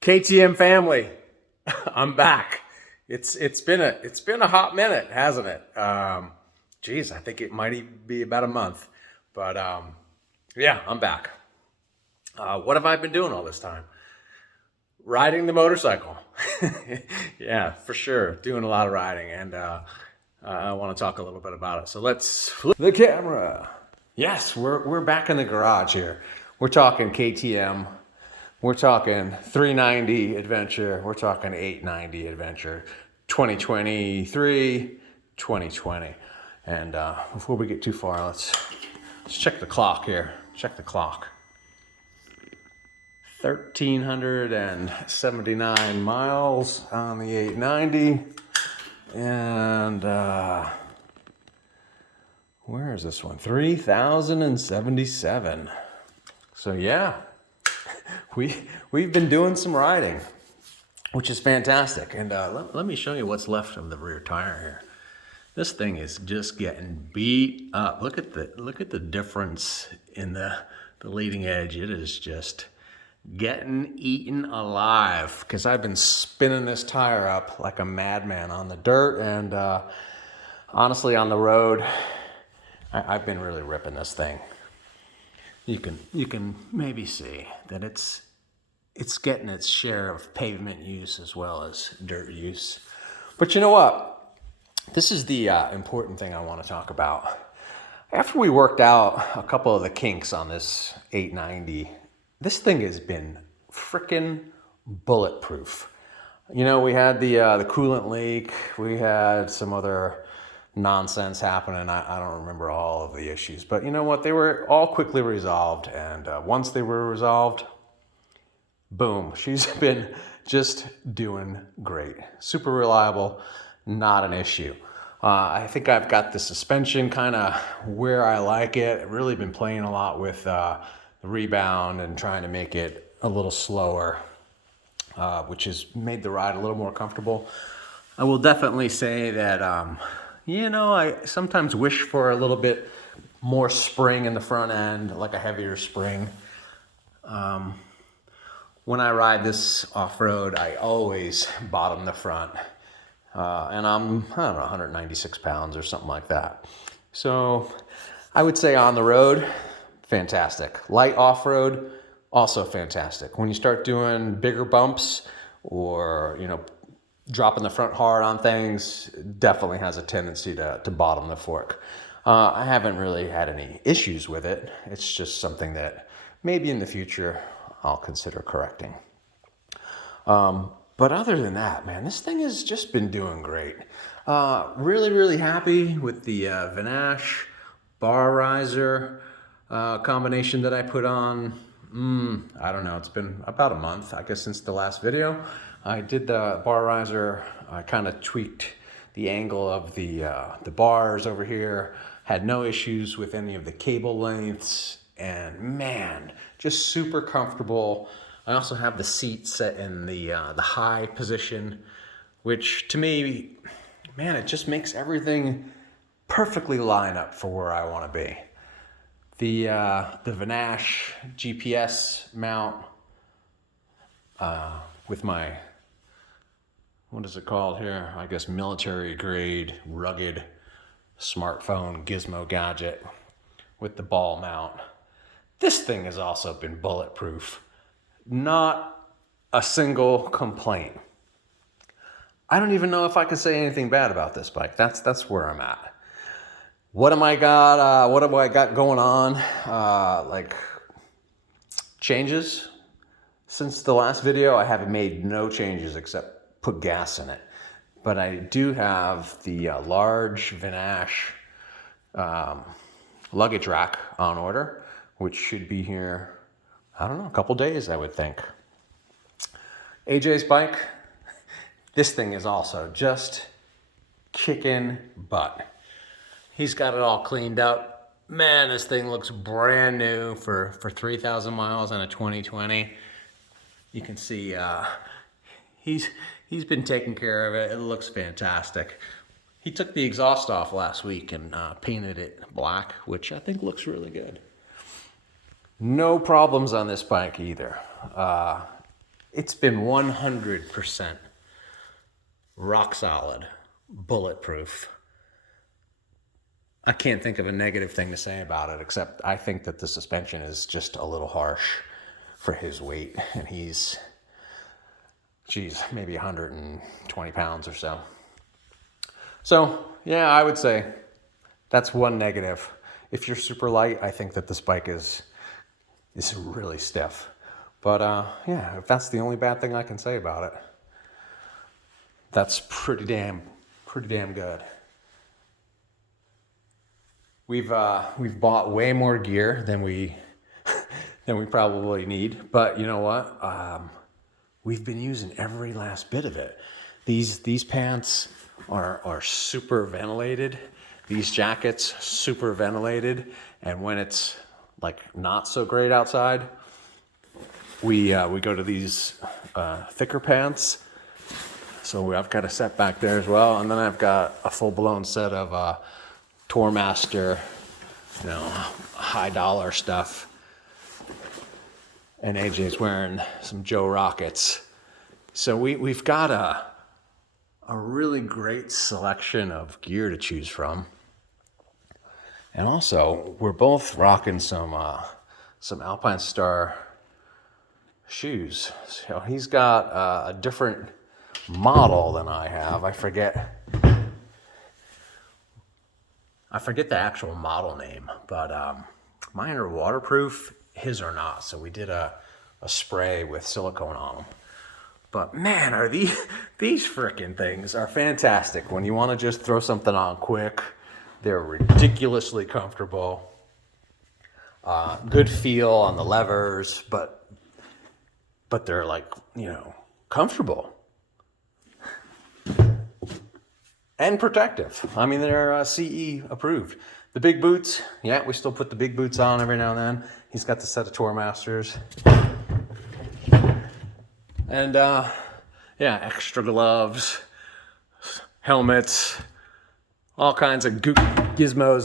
KTM family, I'm back. It's been a hot minute, hasn't it? Geez, I think it might even be about a month, but yeah, I'm back. What have I been doing all this time? Riding the motorcycle. Yeah, for sure, doing a lot of riding, and I want to talk a little bit about it. So let's flip the camera. Yes, we're back in the garage here. We're talking KTM. We're talking 390 adventure. We're talking 890 adventure. 2023, 2020. And before we get too far, let's check the clock here. Check the clock. 1,379 miles on the 890. And where is this one? 3,077. So yeah, we've been doing some riding, which is fantastic. And let me show you what's left of the rear tire here. This thing is just getting beat up. Look at the difference in the leading edge. It is just getting eaten alive, because I've been spinning this tire up like a madman on the dirt, and honestly on the road, I've been really ripping this thing. You can maybe see that it's getting its share of pavement use as well as dirt use. But you know what? This is the important thing I want to talk about. After we worked out a couple of the kinks on this 890, this thing has been freaking bulletproof. You know, we had the coolant leak. We had some other nonsense happening. I don't remember all of the issues, but you know what? They were all quickly resolved. And once they were resolved, boom, she's been just doing great. Super reliable, not an issue. I think I've got the suspension kind of where I like it. I've really been playing a lot with the rebound and trying to make it a little slower, which has made the ride a little more comfortable. I will definitely say that, I sometimes wish for a little bit more spring in the front end, like a heavier spring. When I ride this off-road, I always bottom the front. And I don't know, 196 pounds or something like that. So I would say on the road, fantastic. Light off-road, also fantastic. When you start doing bigger bumps or, dropping the front hard on things, definitely has a tendency to bottom the fork. I haven't really had any issues with it. It's just something that maybe in the future I'll consider correcting. But other than that, man, this thing has just been doing great. Really, really happy with the Vanash bar riser combination that I put on. I don't know, it's been about a month, I guess, since the last video. I did the bar riser. I kind of tweaked the angle of the bars over here. Had no issues with any of the cable lengths, and man, just super comfortable. I also have the seat set in the high position, which to me, man, it just makes everything perfectly line up for where I want to be. The Vanash GPS mount with my, what is it called here? I guess military grade rugged smartphone gizmo gadget with the ball mount. This thing has also been bulletproof. Not a single complaint. I don't even know if I can say anything bad about this bike. That's where I'm at. What have I got going on? Like changes? Since the last video, I haven't made no changes except put gas in it. But I do have the large Vanash luggage rack on order, which should be here, I don't know, a couple days, I would think. AJ's bike, this thing is also just kicking butt. He's got it all cleaned up. Man, this thing looks brand new for 3,000 miles on a 2020. You can see he's been taking care of it. It looks fantastic. He took the exhaust off last week and painted it black, which I think looks really good. No problems on this bike either. It's been 100% rock solid, bulletproof. I can't think of a negative thing to say about it, except I think that the suspension is just a little harsh for his weight, and he's, geez, maybe 120 pounds or so. So, yeah, I would say that's one negative. If you're super light, I think that this bike is really stiff. But yeah, if that's the only bad thing I can say about it, that's pretty damn good. We've bought way more gear than we probably need, but you know what? We've been using every last bit of it. These pants are super ventilated. These jackets super ventilated, and when it's like not so great outside, we go to these thicker pants. So I've got a set back there as well, and then I've got a full-blown set of Tourmaster, high dollar stuff. And AJ's wearing some Joe Rockets. So we've got a really great selection of gear to choose from. And also, we're both rocking some Alpine Star shoes. So he's got a different model than I have. I forget the actual model name, but mine are waterproof. His are not. So we did a spray with silicone on them. But man, are these freaking things are fantastic. When you want to just throw something on quick, they're ridiculously comfortable. Good feel on the levers, but they're like, comfortable. And protective. I mean, they're CE approved. The big boots, yeah, we still put the big boots on every now and then. He's got the set of Tourmasters. And yeah, extra gloves, helmets, all kinds of gizmos,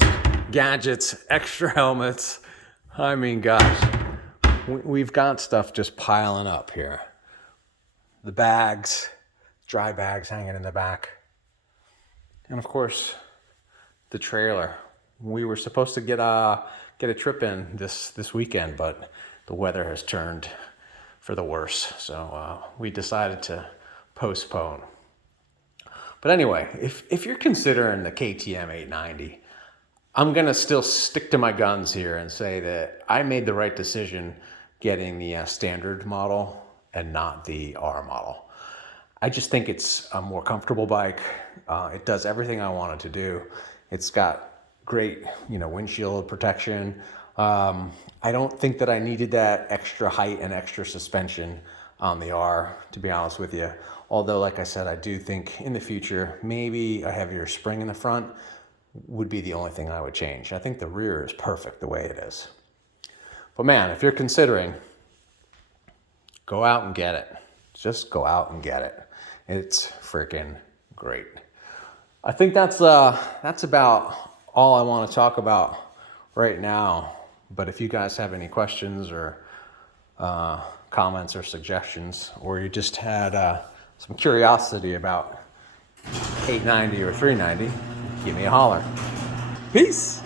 gadgets, extra helmets. I mean, gosh, we've got stuff just piling up here. The bags, dry bags hanging in the back. And of course, the trailer. We were supposed to get a trip in this weekend, but the weather has turned for the worse. So we decided to postpone. But anyway, if you're considering the KTM 890, I'm going to still stick to my guns here and say that I made the right decision getting the standard model and not the R model. I just think it's a more comfortable bike. It does everything I want it to do. It's got great, windshield protection. I don't think that I needed that extra height and extra suspension on the R, to be honest with you. Although, like I said, I do think in the future, maybe a heavier spring in the front would be the only thing I would change. I think the rear is perfect the way it is. But man, if you're considering, go out and get it. Just go out and get it. It's freaking great. I think that's about all I want to talk about right now. But if you guys have any questions or comments or suggestions, or you just had some curiosity about 890 or 390, give me a holler. Peace.